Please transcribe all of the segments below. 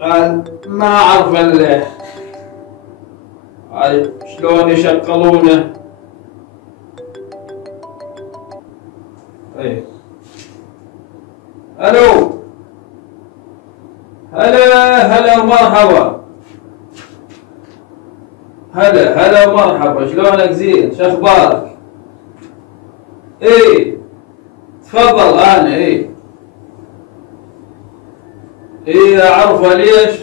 قال ما اعرف شلون يشغلونه. ايه الو، هلا ومرحبا. هلا ومرحبا، شلونك؟ زين، شخبارك؟ ايه تفضل. انا ايه اعرفه. ليش؟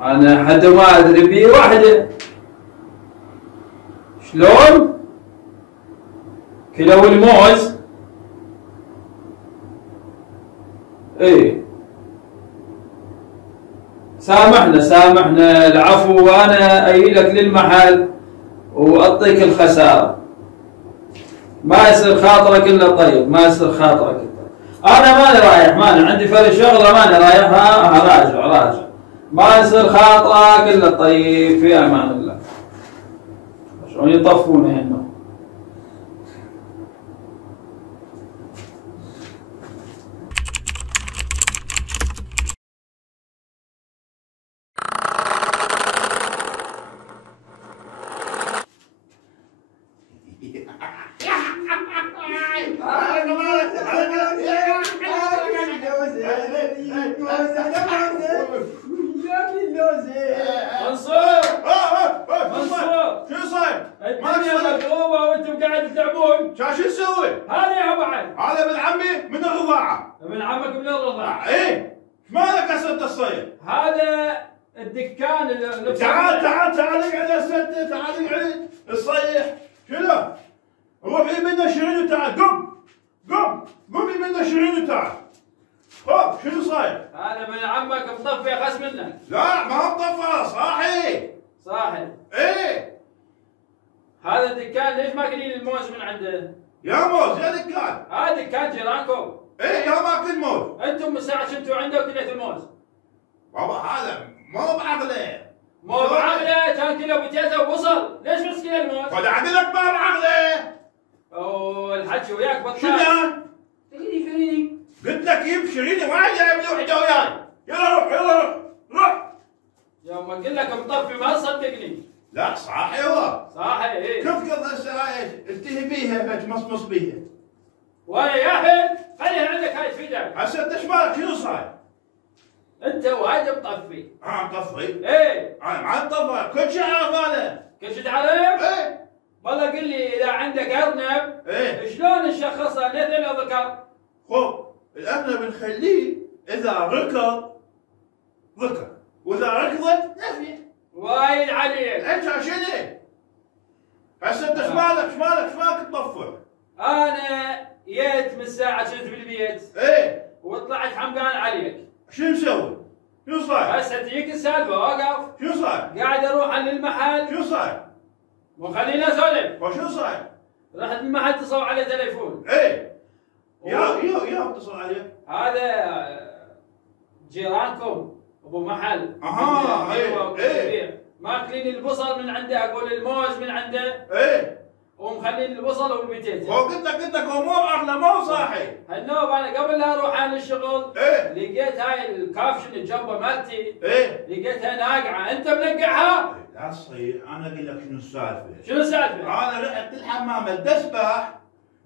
انا حتى ما ادري بيه وحده. شلون؟ كيلو الموز؟ ايه سامحنا العفو، وانا اجيلك للمحل واعطيك الخساره. ما يصير خاطرك الا طيب، ما يصير خاطرك الا طيب. انا ماني رايح، ماني عندي فرق شغله، ماني رايح. راجع. ما يصير خاطرك الا طيب، في امان الله. شلون يطفونه هنا؟ منصور شو صاير؟ الدنيا مقلوبة وانتم قاعد تلعبون. شو نسوي؟ هذا يا بعد هذا ابن عمي من الرضاعة. ابن عمك من الرضاعة؟ ايه ايش مالك اسد الصيد؟ هذا الدكان اللي تعال اقعد يا سد، تعال اقعد الصيح. شنو؟ روح يمنا شيرين وتعال. قم يمنا شيرين وتعال. خذ شنو صاير؟ هذا ابن عمك مطفي اخس منك. لا ما هو مطفى، صاحي. ايه هذا الدكان ليش ماكلين الموز من عنده؟ يا موز يا دكان. هذا دكان جيرانكم. ايه يا ماكل موز. انتم من ساعة شنتوا عنده وكليتوا الموز. بابا هذا مو بعقله. مو بعقله، كان كيلو بتيتا ووصل، ليش بس كيلو الموز؟ ولا اقول لك ما بعقله. اوه الحكي وياك بطال. شنو؟ تقولي قلت لك يم شيرين واحد جايب لي وحده وياي. يلا روح. يوم اقول لك مطفي ما تصدقني. لا صاحي هو. صاحي ايه. كيف قضى الساعة ايش؟ التهي بيها تمصمص بيها. ويا يا اخي خليها عندك هاي تفيدك. هسه انت ايش مالك؟ شنو صاير؟ انت وايد مطفي. مطفي؟ ايه انا ما مطفي، كل شيء اعرف انا. كل شيء تعرف؟ ايه والله قل لي اذا عندك ارنب ايه شلون نشخصه نثل او ذكر؟ خذ الارنب نخليه اذا ركض واذا ركضت نفي. وايد عليك. انت شنو؟ هسه انت ايش مالك تطفح؟ انا جيت من الساعه كنت بالبيت. ايه وطلعت حمقان عليك. شو مسوي؟ شو صاير؟ هسه تجيك السالفه، اوقف. شو صاير؟ قاعد اروح للمحل. شو صاير؟ مو خليني اسولف. وشو صاير؟ رحت المحل اتصل على تليفون. ايه يا اتصل عليه. هذا جيرانكم ابو محل. اها ايه ماكلين البصل من عنده، اقول الموز من عنده. ايه ومخلين البصل والبيتيتا. قلت لك هو مو بعقله، مو صاحي. هالنوب انا قبل لا اروح على الشغل ايه لقيت هاي الكافشن الجنبه مالتي. ايه لقيتها ناقعه، انت منقعها؟ لا تصيح، انا اقول لك شنو السالفه. شنو السالفه؟ انا رحت الحمام الدسبح،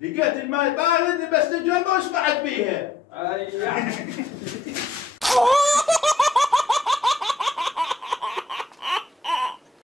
لقيت الماي بارد بس الجنبه وسبحت بيها. اي